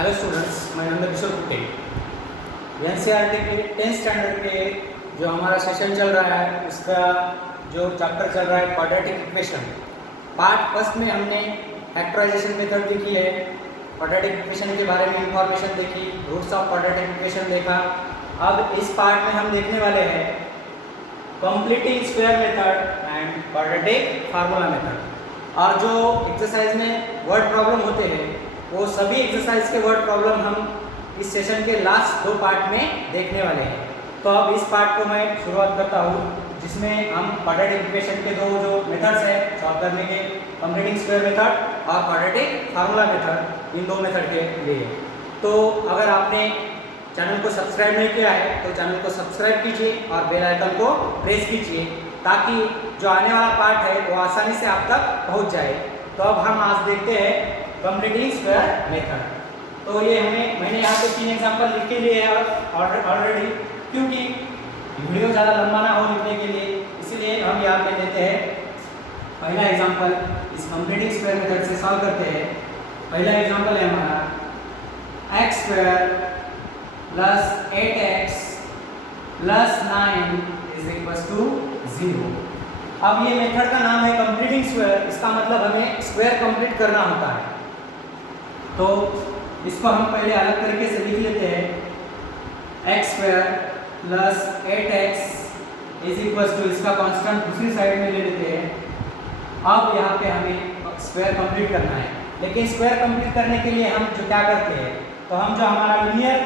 Hello students, मैं नंद किशोर कुटे। NCERT के 10th स्टैंडर्ड के जो हमारा सेशन चल रहा है उसका जो चैप्टर चल रहा है क्वाड्रेटिक इक्वेशन, पार्ट फर्स्ट में हमने फैक्टराइजेशन मेथड देखी है, क्वाड्रेटिक इक्वेशन के बारे में इंफॉर्मेशन देखी, रूट्स ऑफ क्वाड्रेटिक इक्वेशन देखा। अब इस पार्ट में हम देखने वाले हैं completing square method and quadratic formula method. और जो एक्सरसाइज में वर्ड प्रॉब्लम होते हैं वो सभी एक्सरसाइज के वर्ड प्रॉब्लम हम इस सेशन के लास्ट दो पार्ट में देखने वाले हैं। तो अब इस पार्ट को मैं शुरुआत करता हूँ जिसमें हम क्वाड्रेटिक इक्वेशन के दो जो मेथड्स है सॉल्व करने के, कंप्लीटिंग स्क्वायर मेथड और क्वाड्रेटिक फार्मूला मेथड, इन दो मेथड के लिए। तो अगर आपने चैनल को सब्सक्राइब नहीं किया है तो चैनल को सब्सक्राइब कीजिए और बेल आइकन को प्रेस कीजिए ताकि जो आने वाला पार्ट है वो आसानी से आप तक पहुँच जाए। तो अब हम आज देखते हैं कंप्लीटिंग स्क्वायर मेथड। तो ये मैंने यहाँ पे 3 एग्जांपल लिख के लिए है ऑलरेडी, क्योंकि वीडियो ज़्यादा लंबा ना हो लिखने के लिए, इसीलिए हम यहाँ पे लेते हैं पहला एग्जांपल। इस कंप्लीटिंग स्क्वायर मेथड से सॉल्व करते हैं। पहला एग्जांपल है हमारा x square plus 8x plus 9 is equal to 0। अब ये मेथड का नाम है कंप्लीटिंग स्क्वायर, इसका मतलब हमें स्क्वायर कंप्लीट करना होता है। तो इसको हम पहले अलग तरीके से लिख लेते हैं x square plus 8x is equal to, इसका कांस्टेंट दूसरी साइड में ले लेते हैं। अब यहाँ पे हमें स्क्वायर कंप्लीट करना है, लेकिन स्क्वायर कंप्लीट करने के लिए हम जो क्या करते हैं, तो हम जो हमारा लीनियर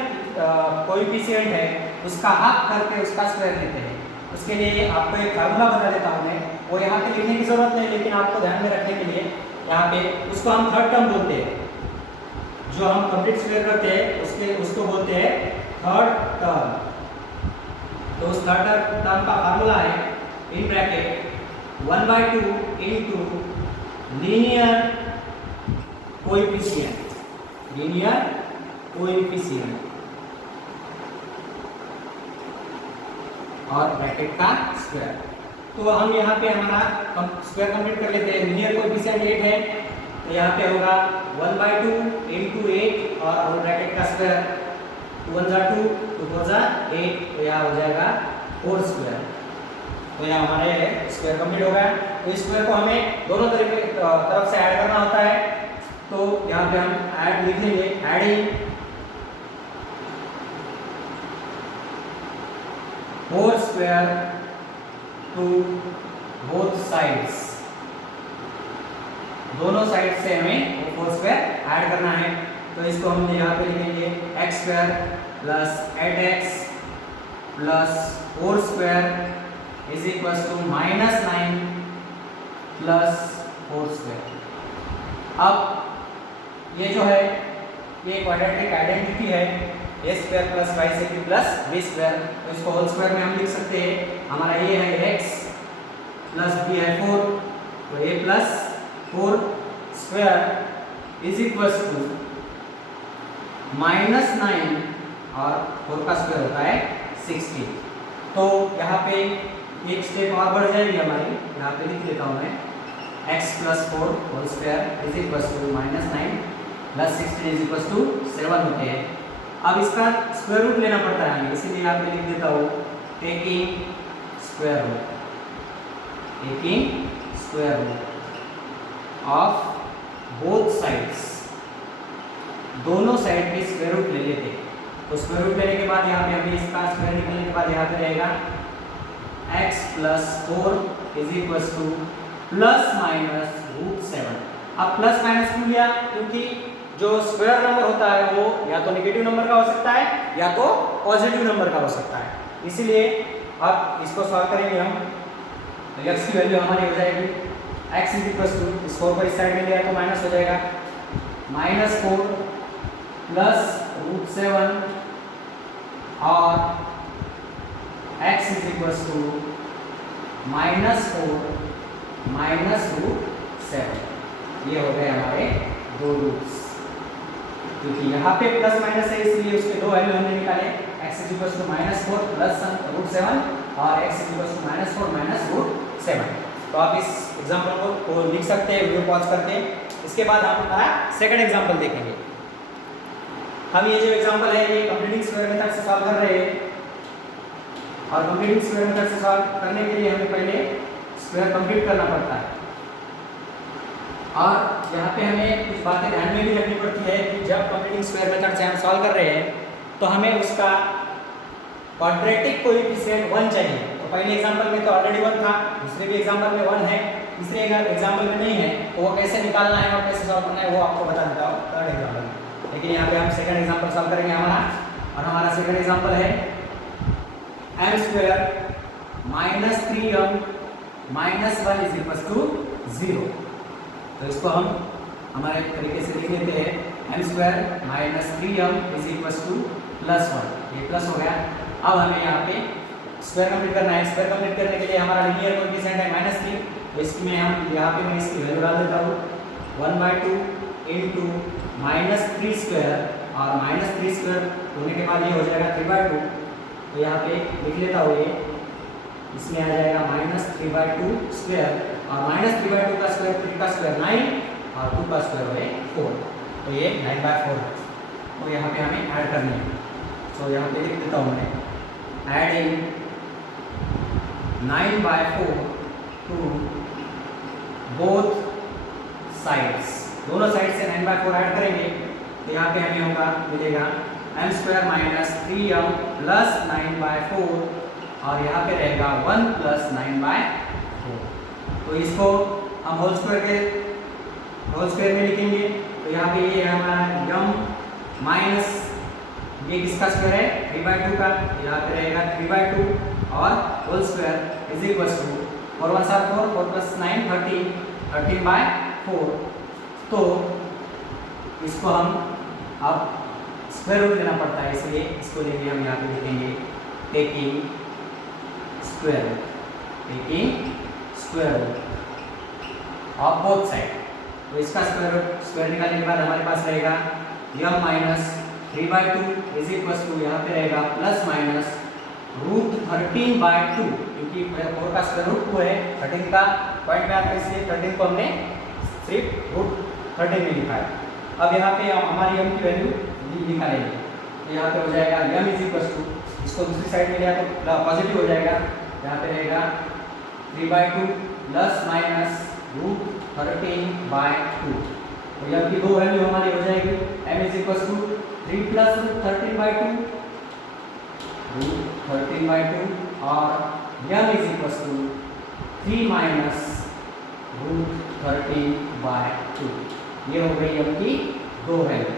कोएफिशिएंट है उसका हाफ करके उसका स्क्वायर लेते हैं। उसके लिए आपको एक फार्मूला बता देता हूँ मैं, वो यहाँ पे लिखने की जरूरत नहीं, लेकिन आपको ध्यान में रखने के लिए यहाँ पे उसको हम थर्ड टर्म बोलते हैं। जो हम कंप्लीट स्क्वायर करते हैं उसको बोलते हैं थर्ड टर्म। तो उस थर्ड टर्म का फार्मूला है in bracket 1/2 into linear coefficient और ब्रैकेट का स्क्वायर। तो हम यहाँ पे हमारा स्क्वायर कंप्लीट कर लेते हैं। लीनियर कोएफिशिएंट 8 है तो यहाँ पे होगा 1/2 इनटू 8 और होल ब्रैकेट का स्क्वायर 2 1 2 2 4 8, तो यहाँ हो जाएगा 4 स्क्वायर। तो यहाँ हमारे स्क्वायर कंप्लीट हो गया। तो इस स्क्वायर को हमें दोनों तरफ से ऐड करना होता है। तो यहाँ पे हम ऐड लिखेंगे, adding 4 square to both sides, दोनों साइड से हमें 4 स्क्वायर ऐड करना है। तो इसको हम यहाँ पे लिखेंगे x square plus 8x plus 4 square is equal to -9 plus 4 square. अब ये जो है ये क्वाड्रेटिक आइडेंटिटी है, a square plus y plus b square. तो इसको होल स्क्वायर में हम लिख सकते हैं। हमारा ये है x प्लस b है 4, तो a plus 4 square is equal to -9 और 4 का स्क्वायर होता है 60। तो यहाँ पे एक स्टेप और बढ़ जाएगी हमारी, यहाँ पे लिख लेता हूँ मैं x plus 4 whole square is equal to -9 plus 60 is equal to 7 होते हैं। अब इसका स्क्वायर रूट लेना पड़ता है, इसीलिए यहाँ पे लिख देता हूँ taking square root of both sides, दोनों साइड के स्क्वायर रूट ले लेते हैं। तो स्क्वायर रूट लेने के बाद यहाँ पे हमें इसका स्क्वायर निकलने के बाद यहाँ पे रहेगा x plus 4 is equal two plus minus √7। अब प्लस माइनस क्यों लिया? क्योंकि जो स्क्वायर नंबर होता है वो या तो नेगेटिव नंबर का हो सकता है या तो पॉजिटिव नंबर का हो सकता है, इसीलिए अब इसको सॉल्व करेंगे हम। तो x की वैल्यू हमारी हो जाएगी x इज इक्वल टू, इस 4 को इस साइड में लिया तो माइनस हो जाएगा -4 प्लस √7 और x इज इक्वल टू -4 √7। ये हो गए हमारे दो रूट्स, क्योंकि यहाँ पे प्लस माइनस है इसलिए उसके दो वैल्यू हमने निकाले, x is equal to -4 plus √7 और x इज इक्वल टू -4 √7। तो आप इस एग्जांपल को लिख सकते हैं वीडियो पॉज करके। इसके बाद हम हमारा सेकंड एग्जांपल देखेंगे। हम ये जो एग्जांपल है ये कंप्लीटिंग स्क्वायर मेथड से सॉल्व कर रहे हैं, और कंप्लीटिंग स्क्वायर मेथड से सॉल्व करने के लिए हमें पहले स्क्वायर कंप्लीट करना पड़ता है। और यहाँ पे हमें कुछ बातें ध्यान में भी रखनी पड़ती है कि जब कंप्लीटिंग स्क्वायर मेथड से हम सॉल्व कर रहे हैं तो हमें उसका क्वाड्रेटिक कोएफिशिएंट 1 चाहिए। तो पहले एग्जांपल में तो ऑलरेडी 1 था, दूसरे भी एग्जांपल में 1 है, तीसरे एग्जांपल में नहीं है, तो वो कैसे निकालना है और कैसे सॉल्व करना है वो आपको बता देता हूँ थर्ड एग्जांपल में। लेकिन यहाँ पे हम सेकंड एग्जांपल सॉल्व करेंगे हमारा, और हमारा सेकंड एग्जांपल है m² - 3m - 1 = 0। तो इसको हम हमारे तरीके से लिख लेते हैं, m² - 3m = +1, ये प्लस हो गया। अब हमें यहाँ पे स्क्वायर कंप्लीट करना है। स्क्वायर कंप्लीट करने के लिए हमारा लीनियर कोएफिशिएंट है -3, तो इसमें हम यहाँ पे मैं इसकी वैल्यू डाल देता हूँ 1/2 × -3² और -3² होने के बाद ये हो जाएगा 3/2। तो यहाँ पे लिख लेता हूँ ये, इसमें आ जाएगा -3/2² और -3/2 का स्क्वायर 3 का स्क्वायर 9 और 2 का स्क्वायर हो 4, तो ये 9/4 है। तो यहाँ पे हमें ऐड करनी है, तो यहाँ पे लिख देता हूँ मैं एडिंग 9/4 टू बोथ साइड्स, दोनों साइड से 9/4 ऐड करेंगे तो यहाँ पे हमें होगा मिलेगा m² - 3m + 9/4 और यहाँ पे रहेगा 1 + 9/4। तो इसको हम होल स्क्वायर में लिखेंगे, तो यहाँ पे ये हमारा m माइनस ये किसका स्क्वायर है 3/2 का, यहाँ पे रहेगा 3/2 और whole square is equal to 4 1 4 4 4 + 9 13 13/4। तो इसको हम अब स्क्वायर रूट लेना पड़ता है, इसलिए इसको लेंगे हम यहाँ पे लिखेंगे taking square root of both side. तो इसका स्क्वायर निकालने के बाद हमारे पास रहेगा m - 3/2 इज इक्वल टू यहाँ पे रहेगा ±√13/2, क्योंकि 4 का स्क्वायर रूट 2 है, 13 का पॉइंट में आता है, इसलिए 13 को हमने सिर्फ √13 में लिखा है। अब यहाँ पे हमारी m की वैल्यू निकालेंगे, तो यहाँ पे हो जाएगा m इज इक्वल टू, इसको दूसरी साइड में लिया तो पॉजिटिव हो जाएगा, यहाँ पे रहेगा 3/2 ±√13/2। तो m की दो वैल्यू हमारी हो जाएगी, m इज इक्वल टू 3 + √13/2 √13/2 और m इज इक्वल टू 3 - √13/2। ये हो गई m की दो वैल्यू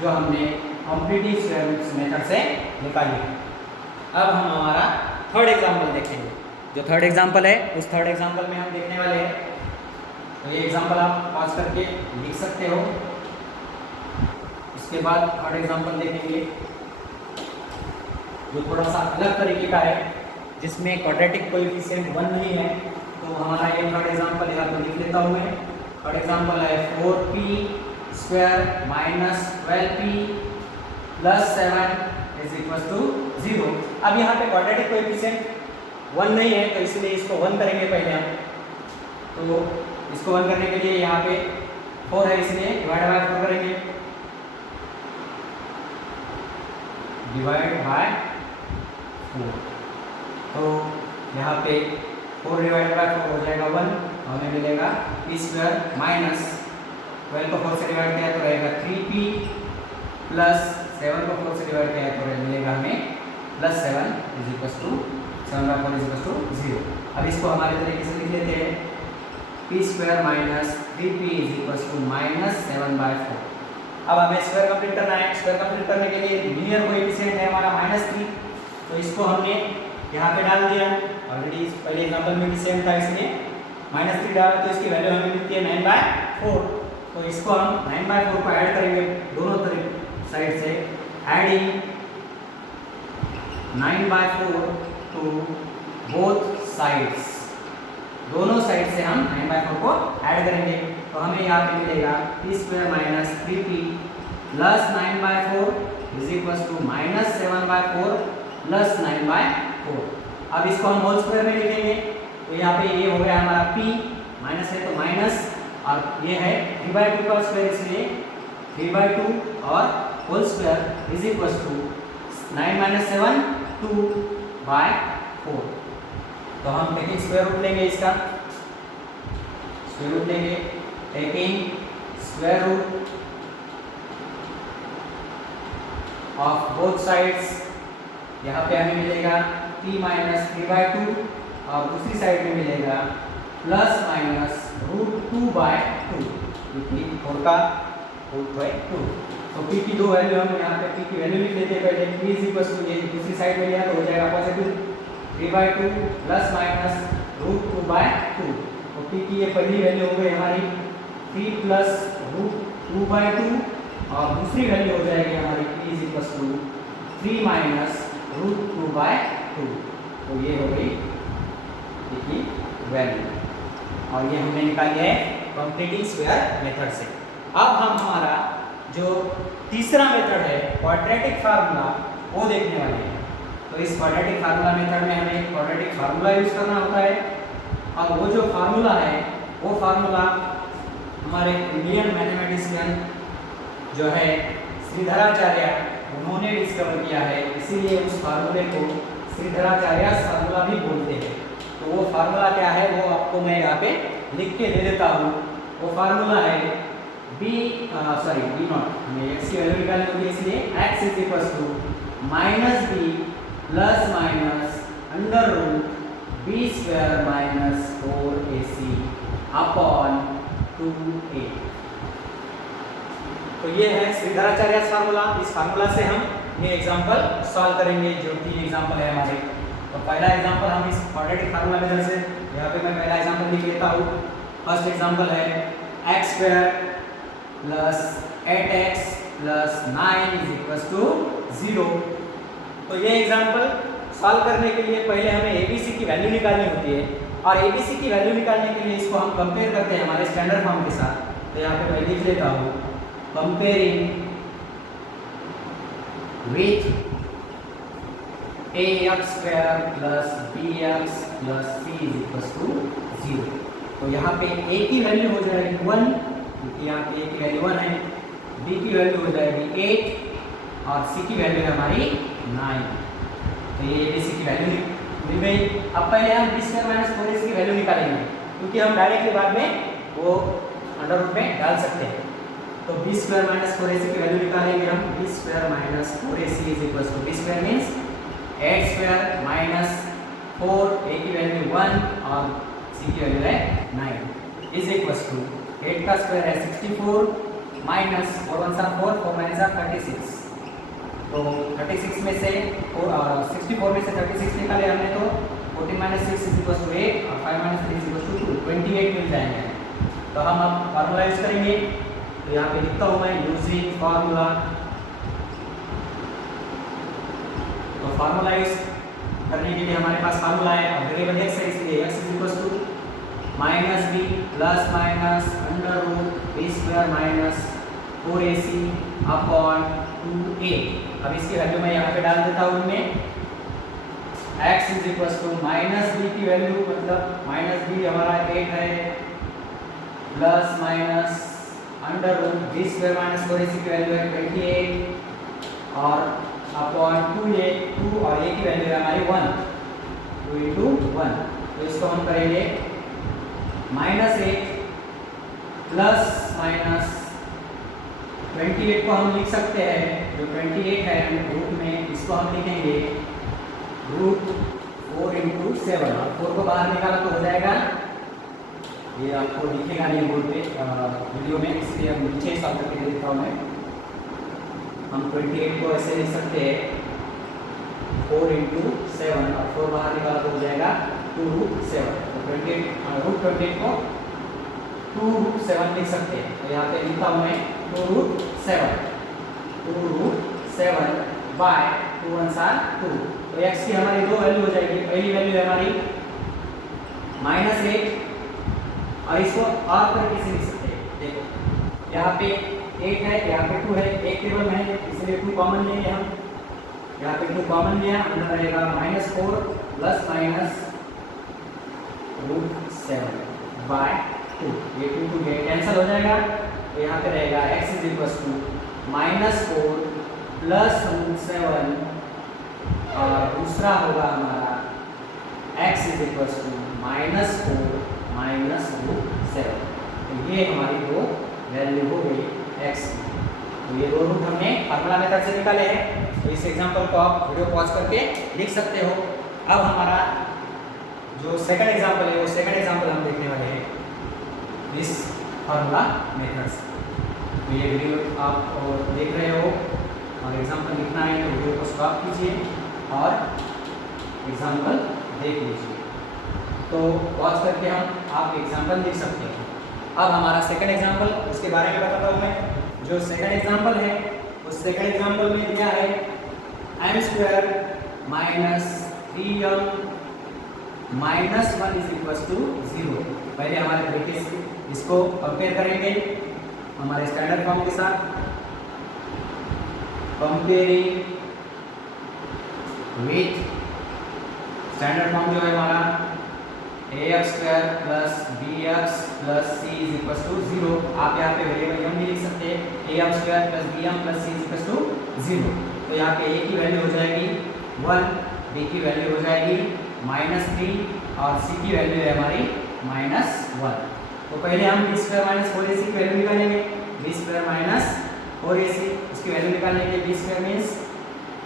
जो हमने कंप्लीटिंग स्क्वायर मेथड से निकाली है। अब हम हमारा थर्ड एग्जांपल देखेंगे। जो थर्ड एग्जांपल है उस थर्ड एग्जांपल में हम देखने वाले हैं, तो ये एग्जांपल आप पास करके लिख सकते हो। इसके बाद थर्ड एग्जांपल देखेंगे जो थोड़ा सा अलग तरीके का है, जिसमें क्वाड्रेटिक कोएफिशिएंट 1 नहीं है। तो हमारा ये थर्ड एग्जांपल यहाँ पे लिख लेता हूँ मैं। थर्ड एग्जांपल है 4p² - 12p + 7 = 0। अब यहाँ पे क्वाड्रेटिक कोएफिशिएंट 1 नहीं है, तो इसलिए इसको 1 करेंगे पहले हम। तो इसको 1 करने के लिए यहाँ पे 4 है, इसलिए /4 करेंगे, /4। तो यहाँ पे 4/4 हो जाएगा 1, हमें मिलेगा p² - 12 को 4 से डिवाइड किया तो रहेगा 3p + 7 को 4 से डिवाइड किया तो मिलेगा हमें +7 = 7/4 = 0। अब इसको हमारे तरीके से लिख लेते हैं, p² - 3p = -7/4। अब हमें स्क्वायर कंप्लीट करना है। स्क्वायर कंप्लीट करने के लिए लीनियर कोएफिशिएंट है हमारा -3, तो इसको हमने यहाँ पे डाल दिया। ऑलरेडी पहले एग्जांपल में भी सेम था, इसलिए -3 डाला तो इसकी वैल्यू हमें मिलती है 9/4। तो इसको हम 9/4 को ऐड करेंगे दोनों तरफ साइड से, एडिंग 9/4 टू बोथ साइड्स, दोनों साइड से हम 9/4 को ऐड करेंगे। तो हमें यहाँ पे मिलेगा p² - 3p + 9/4 = -7/4 + 9/4। अब इसको हम होल स्क्वायर में लिखेंगे, तो यहाँ पे ये हो गया हमारा p, माइनस है तो माइनस, और ये है 3/2 का स्क्वायर, इसलिए 3/2 और whole square is equal to 9 - 7 2/4। तो हम टेकिंग स्क्वायर रूट लेंगे, इसका स्क्वायर रूट लेंगे, taking square root of both sides. यहाँ पे हमें मिलेगा 3 - 3/2 और दूसरी साइड में मिलेगा ±√2/2, क्योंकि 4 का √2। तो p की दो वैल्यू हम यहाँ पे p की वैल्यू लिख लेते हैं पहले। p इज इक्वल टू, ये दूसरी साइड में लिया तो हो जाएगा पॉजिटिव 3/2 ±√2/2। तो p की ये पहली वैल्यू हो गई हमारी 3 +√2/2 और दूसरी वैल्यू हो जाएगी हमारी p इज इक्वल टू 3 -√2/2। तो ये हो गई p की वैल्यू, और ये हमने निकाली है कंप्लीटिंग स्क्वायर मेथड से। अब हम हमारा जो तीसरा मेथड है क्वाड्रेटिक फार्मूला, वो देखने वाले हैं। तो इस क्वाड्रेटिक फार्मूला मेथड में हमें क्वाड्रेटिक फार्मूला यूज करना होता है, और वो जो फार्मूला है वो फार्मूला हमारे इंडियन मैथमेटिशियन जो है श्रीधराचार्य, उन्होंने डिस्कवर किया है, इसीलिए उस फार्मूले को श्रीधराचार्य फार्मूला भी बोलते हैं। तो वो फार्मूला क्या है वो आपको मैं यहाँ पे लिख के दे देता हूँ। वो फार्मूला है b नॉट, हमें x की वैल्यू निकालनी होगी, इसलिए x is equal to -b ±√b² - 4ac upon 2a। तो ये है श्रीधराचार्य फार्मूला। इस फार्मूला से हम ये एग्जांपल सॉल्व करेंगे, जो 3 एग्जांपल है हमारे। तो पहला एग्जांपल हम इस क्वाड्रेटिक फार्मूला मेथड से, यहाँ पे मैं पहला एग्जांपल लिख लेता हूँ। फर्स्ट एग्जांपल है x² + 8x + 9 = 0। तो ये एग्जांपल सॉल्व करने के लिए पहले हमें ABC की वैल्यू निकालनी होती है, और ABC की वैल्यू निकालने के लिए इसको हम कंपेयर करते हैं हमारे स्टैंडर्ड फॉर्म के साथ। तो यहाँ पे मैं लिख लेता हूँ comparing with ax² + bx + c = 0। तो यहाँ पे a की वैल्यू हो जाएगी 1, क्योंकि यहाँ पे a की वैल्यू 1 है, b की वैल्यू हो जाएगी 8 और c की वैल्यू है हमारी 9। तो ये ABC की वैल्यू मिल गई। अब पहले हम b² - 4ac की वैल्यू निकालेंगे, क्योंकि हम डायरेक्टली बाद में वो अंडर रूट में डाल सकते हैं। तो b² - 4ac की वैल्यू निकालेंगे हम। b² - 4ac = b² means 8² - 4, a की वैल्यू 1 और c की वैल्यू है 9 इज इक्वल टू 8 का स्क्वायर है 64 माइनस 4 1 4 4 9 36। तो 36 में से 64 में से 36 निकाले हमने, तो 14 - 6 = 8 और 5 - 3 = 2, 28 मिल जाएंगे। तो हम अब फार्मूला यूज करेंगे। तो यहाँ पे लिखता हूँ मैं यूजिंग फार्मूला। तो फार्मूला यूज करने के लिए हमारे पास फार्मूला है, और वेरिएबल x है, इसलिए x = -b ±√b² - 4ac upon 2a। अब इसकी वैल्यू मैं यहाँ पे डाल देता हूँ इनमें। x = -b की वैल्यू, मतलब -b हमारा 8 है, प्लस माइनस √b² - 4ac की वैल्यू है 28 और अपॉन 2 और a की वैल्यू है हमारी 1, 2 × 1। तो इसको हम करेंगे -8 प्लस माइनस 28 को हम लिख सकते हैं, जो 28 है रूट में, इसको हम लिखेंगे √4 × 7। और 4 को बाहर निकाला तो हो जाएगा, ये आपको दिखेगा नहीं बोर्ड पे वीडियो में, इसलिए हम नीचे सॉल्व करके दे देता हूँ मैं। हम 28 को ऐसे लिख सकते हैं 4 × 7 और 4 बाहर निकाला तो हो जाएगा 2√7। तो 28 को 2√7 लिख सकते हैं। तो यहाँ पे लिखता हूँ मैं 2√7 बाय 2 1 2। तो x की हमारी दो वैल्यू हो जाएगी। पहली वैल्यू है हमारी -8, और इसको और तरीके से लिख सकते हैं। देखो यहाँ पे 8 है, यहाँ पे 2 है, एक टेबल में है, इसलिए 2 कॉमन लेंगे हम। यहाँ पे 2 कॉमन लिया, अंदर रहेगा -4 प्लस माइनस √7 बाय 2। ये 2 कैंसिल हो जाएगा, तो यहाँ पे रहेगा x is equal to -4 plus √7 और दूसरा होगा हमारा x is equal to -4 minus √7। तो ये हमारी दो वैल्यू हो गई x की। तो ये दो रूट हमने फार्मूला मेथड से निकाले हैं। तो इस एग्जांपल को आप वीडियो पॉज करके लिख सकते हो। अब हमारा जो सेकंड एग्जांपल है वो सेकंड एग्जांपल हम देखने वाले हैं इस फार्मूला मेथड से। तो ये वीडियो आप देख रहे हो और एग्जांपल लिखना है तो वीडियो को स्टॉप कीजिए और एग्जांपल देख लीजिए। तो पॉज करके हम आप एग्जांपल लिख सकते हैं। अब हमारा सेकंड एग्जांपल, उसके बारे में बताता हूँ मैं। जो सेकंड एग्जांपल है उस सेकंड एग्जांपल में दिया है m² minus 3m minus 1 is equal to 0। पहले हमारे तरीके से इसको कंपेयर करेंगे हमारे स्टैंडर्ड फॉर्म के साथ। कंपेयरिंग विथ स्टैंडर्ड फॉर्म जो है हमारा ax² plus bx plus c is equal to 0। आप यहाँ पे वेरिएबल m भी लिख सकते हैं ax² plus bm plus c is equal to 0। तो यहाँ पे a की वैल्यू हो जाएगी 1, b की वैल्यू हो जाएगी -3 और c की वैल्यू है हमारी -1। तो पहले हम b² माइनस 4ac की वैल्यू निकालेंगे। b² माइनस 4ac इसकी वैल्यू निकालने के लिए b² मीन्स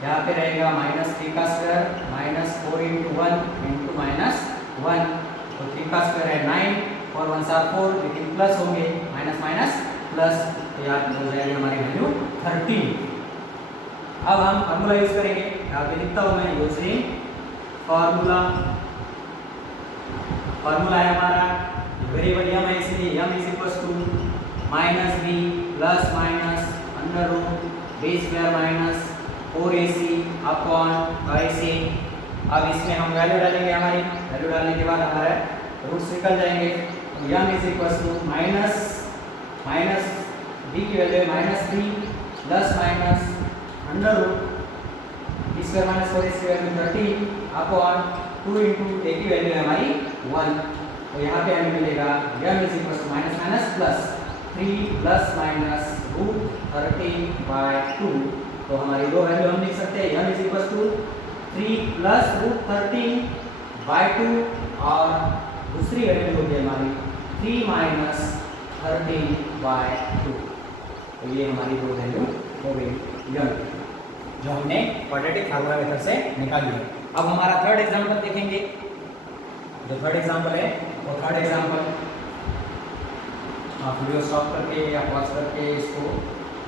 यहाँ पे रहेगा -3² माइनस 4 इंटू 1 इंटू -1। तो 3 का स्क्वायर है 9 और 1 4 4, लेकिन प्लस होंगे माइनस माइनस प्लस, तो यहाँ पे हो जाएगी हमारी वैल्यू 13। अब हम फार्मूला यूज करेंगे। यहाँ पे लिखता हूँ मैं यूजिंग फार्मूला। फार्मूला है हमारा वेरिएबल m है इसलिए m is equal to -b plus minus under root b² minus 4ac upon ac। अब इसमें हम वैल्यू डालेंगे। हमारी वैल्यू डालने के बाद हमारे रूट्स निकल जाएंगे। m is equal to minus b की वैल्यू है -3 plus minus under root b² minus 4ac की वैल्यू 13 अपॉन 2 इंटू a की वैल्यू है हमारी 1। तो यहाँ पे हमें मिलेगा m is equal to minus minus plus 3 plus minus √13/2। तो हमारी दो वैल्यू हम लिख सकते हैं m is equal to 3 plus √13/2 और दूसरी वैल्यू होगी हमारी 3 माइनस 13/2। तो ये हमारी दो वैल्यू हो गई यम जो हमने क्वाड्रेटिक फार्मूला मेथड से निकाली है। अब हमारा थर्ड एग्जांपल देखेंगे। जो थर्ड एग्जांपल है वो थर्ड एग्जांपल आप वीडियो स्टॉप करके या पॉज करके इसको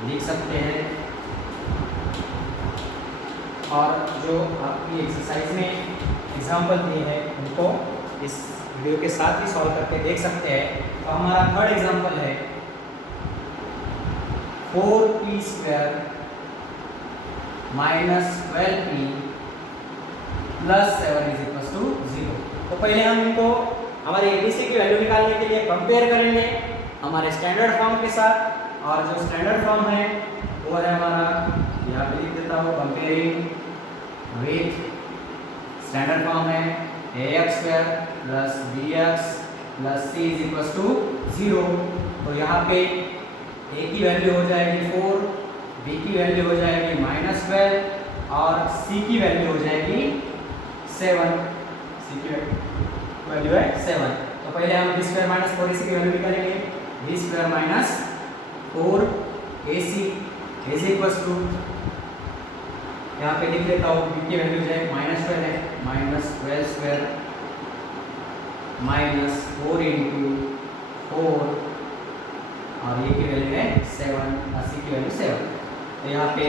लिख सकते हैं और जो आपकी एक्सरसाइज में एग्जाम्पल दिए हैं उनको इस वीडियो के साथ ही सॉल्व करके देख सकते हैं। तो हमारा थर्ड एग्जाम्पल है 4p² minus 12p plus 7 is equal to 0। तो पहले हम इनको हमारे एबीसी की वैल्यू निकालने के लिए कंपेयर करेंगे हमारे स्टैंडर्ड फॉर्म के साथ। और जो स्टैंडर्ड फॉर्म है वो है हमारा, यहाँ पे लिख देता हूँ, कंपेयरिंग विथ स्टैंडर्ड फॉर्म है ax² plus bx plus c is equal to 0। तो यहाँ पे a की वैल्यू हो जाएगी 4, b की वैल्यू हो जाएगी -12 और c की वैल्यू हो जाएगी 7। c की वैल्यू है 7। तो पहले हम b² माइनस 4ac की वैल्यू निकालेंगे। b² minus 4ac is equal to, यहाँ पे लिख लेता हूँ b की वैल्यू जो है -12 है, -12² माइनस 4 इंटू 4 और ये की वैल्यू है 7 और c की वैल्यू 7। तो यहाँ पे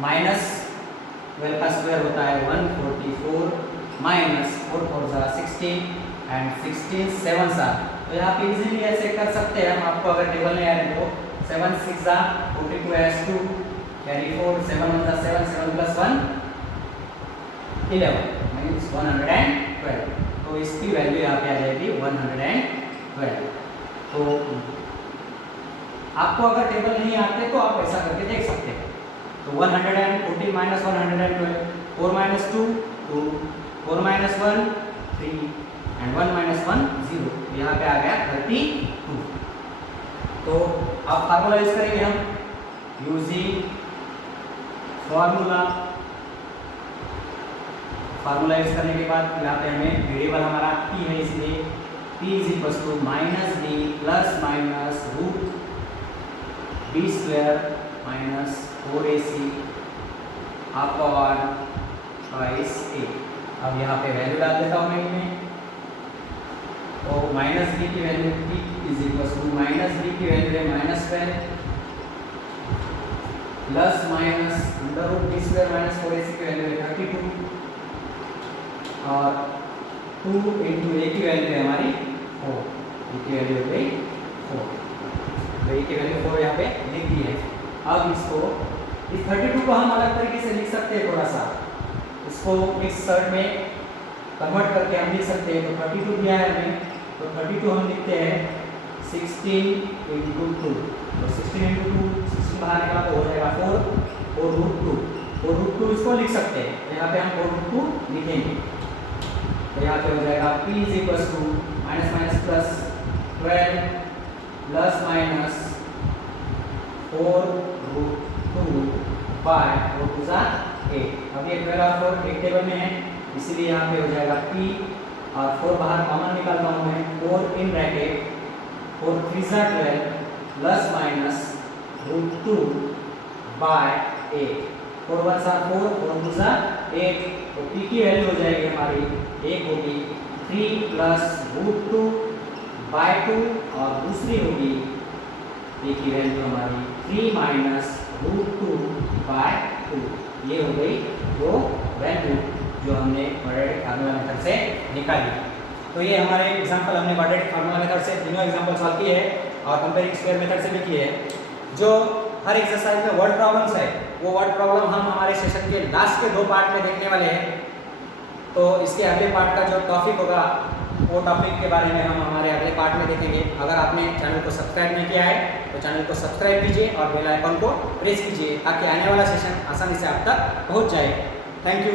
-12 का स्क्वायर होता है 144 माइनस 4 4 16 एंड 16 7 सा। तो यहाँ पे इजीली ऐसे कर सकते हैं हम। आपको अगर टेबल में आए तो 7 6 42 as 2 carry 4 7 1 7 7 plus 1 11 means 112। तो इसकी वैल्यू यहाँ पे आ जाएगी 112। तो आपको अगर टेबल नहीं आते तो आप ऐसा करके देख सकते हैं। तो 114 minus 112 4 minus 2 2 4 minus 1 3 and 1 minus 1 0। यहाँ पे आ गया 32। तो अब फार्मूला यूज करेंगे हम यूजिंग फार्मूला यूज करने के बाद यहाँ पे हमें वेरिएबल हमारा p है, इसलिए p is equal to minus D plus minus root B square minus 4ac upon twice a। अब यहाँ पे वैल्यू डाल देता हूँ मैं इनमें, तो माइनस b की value p is equal to minus b की वैल्यू है -12 plus minus under root B square minus 4ac की वैल्यू है 32 और 2 इंटू a की वैल्यू है हमारी 4, a की वैल्यू हो गई 4, तो a की वैल्यू 4 यहाँ पे लिख दी है। अब इसको इस 32 को हम अलग तरीके से लिख सकते हैं, थोड़ा सा इसको मिक्स सर्ट में कन्वर्ट करके हम लिख सकते हैं। तो 32 दिया है हमें, तो 32 हम लिखते हैं 16 इंटू 2, तो 16 इंटू 2 16 बाहर निकाला तो हो जाएगा 4 और रूट 2 इसको लिख सकते हैं। तो यहाँ पे हम 4 रूट 2 लिखेंगे, तो यहाँ पे हो जाएगा p is equal to minus minus plus 12 plus minus 4 root 2 by 4 टू ज़ा 8। अब ये 12 और 4 एक टेबल में है, इसीलिए यहाँ पे हो जाएगा p और 4 बाहर कॉमन निकालता हूँ मैं, 4 इन ब्रैकेट 4 3 ज़ा 12 प्लस माइनस रूट 2 बाय 8, 4 1 ज़ा 4 4 2 ज़ा 8, तो p की वैल्यू हो जाएगी हमारी, एक होगी 3 प्लस रूट 2 बाय 2 और दूसरी होगी p की वैल्यू हमारी 3 माइनस रूट 2 बाय 2। ये हो गई वो वैल्यू जो हमने क्वाड्रेटिक फार्मूला मेथड से निकाली। तो ये हमारे एग्जांपल हमने क्वाड्रेटिक फार्मूला मेथड से तीनों एग्जांपल सॉल्व किए हैं और कंपेयरिंग स्क्वायर मेथड से भी किए हैं। जो हर एक्सरसाइज में वर्ड प्रॉब्लम्स है, वो वर्ड प्रॉब्लम हम हमारे सेशन के लास्ट के 2 पार्ट में देखने वाले हैं। तो इसके अगले पार्ट का जो टॉपिक होगा, वो टॉपिक के बारे में हम हमारे अगले पार्ट में देखेंगे। अगर आपने चैनल को सब्सक्राइब नहीं किया है तो चैनल को सब्सक्राइब कीजिए और बेल आइकन को प्रेस कीजिए ताकि आने वाला सेशन आसानी से आप तक पहुंच जाए। Thank you.